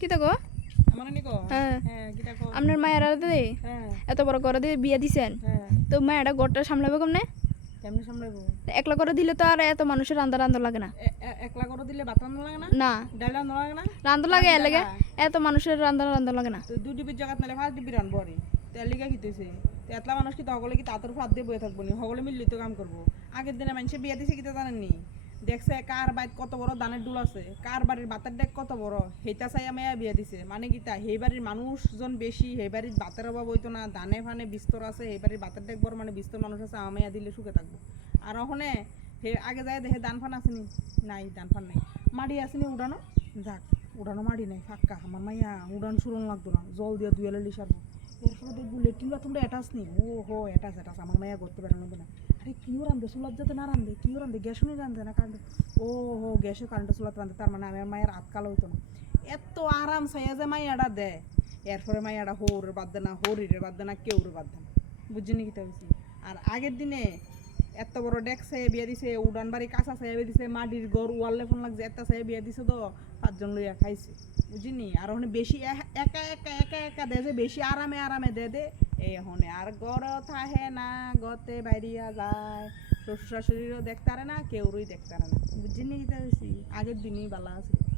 কি? তো গো আমার নি কো? হ্যাঁ। হ্যাঁ আপনার মায়ের দে। হ্যাঁ। এত বড় করে দিয়ে বিয়ে দিছেন। তো মায়েরা ঘরটা সামলাবে কেমনে? একলা করে দিলে তো আর এত মানুষের রান্দা রান্দা লাগে না। একলা করে দিলে ভাত লাগে না? না। ডাল রান্না লাগে না? রান্দা লাগে এর লাগে। এত মানুষের রান্দা রান্দা লাগে না। তো দুই ডিবির নালে ফার্স্ট ডিবি তেল লিগা কিতেছে এতলা মানুষ কি সকলে কি তাঁতর ফাঁদ দিয়ে বয়ে থাকব নি? সকলে মিললি তো কাম করব। আগের দিনে মানুষে বিয়ে দিছে কিতা জানেননি দেখছে কার বাড়িত কত বড় দানের ডুল আছে কার বাড়ির বাতের ডেক কত বড়, সেইটা চাই আমি বিয়ে দিছে। মানে কিতা সেই বাড়ির মানুষজন বেশি, সেই বাড়ির বাতের অভাব হইতো না, দানে ফানে বিস্তর আছে, সেই বাড়ির বাতের ডেক বড় মানে বিস্তর মানুষ আছে আমায়া দিলে সুখে থাকব। আর ওখানে হে আগে যায় দেখে দান ফান আসেনি? নাই, দান ফান নাই। মাটি আসেনি উড়ানো? যাক, উড়ানো মাটি নাই ফাঁকা আমার মাইয়া উড়ান সুরন লাগতো না, জল দিয়ে দুয়ালে লিসারবো এরপরে দেখব লেট্রিন বাথরুমটা অ্যাটাচ নেই। ও হো অ্যাটাচ অ্যাটাচ আমার মাইয়া করতে পারে না। আরে কিও রান্ধে চুলার যাতে না রান্ধে কিও রান্ধে গ্যাসও নেই রান্ধে না কারণ ও হো, গ্যাসে কারেন্টে চুলাতে রান্ধে তার মানে আমার মায়ের আতকাল হইতো না। এত আরাম চাইয়া যে মাইয়াটা দেয়। এরপরে মাইয়াটা হোরের বাদ দেয় না হরিরের বাদ দেয় না কেউরের বাদ দে না বুঝছিনি কি হয়েছি আর আগের দিনে এত বড় ডেক সাইয়ে বিয়ে দিছে, উড়ান বাড়ি কাঁচা সাইয়ে বিয়ে দিছে, মাটির ঘর, ওয়ালে ফোন লাগছে একটা সাইয়ে বিয়ে দিছে তো, পাঁচজন লইয়া খাইছে। বুঝিনি আর ওখানে বেশি একা একা একা একা দে যে, বেশি আরামে আরামে দে দে। এই আর গড় থাহে না, গতে বাইরিয়া যায়। শ্বশুর শাশুড়িরও দেখতারে না, কেউরই দেখতারে না। বুঝিনি আগের দিনই বালা আছে।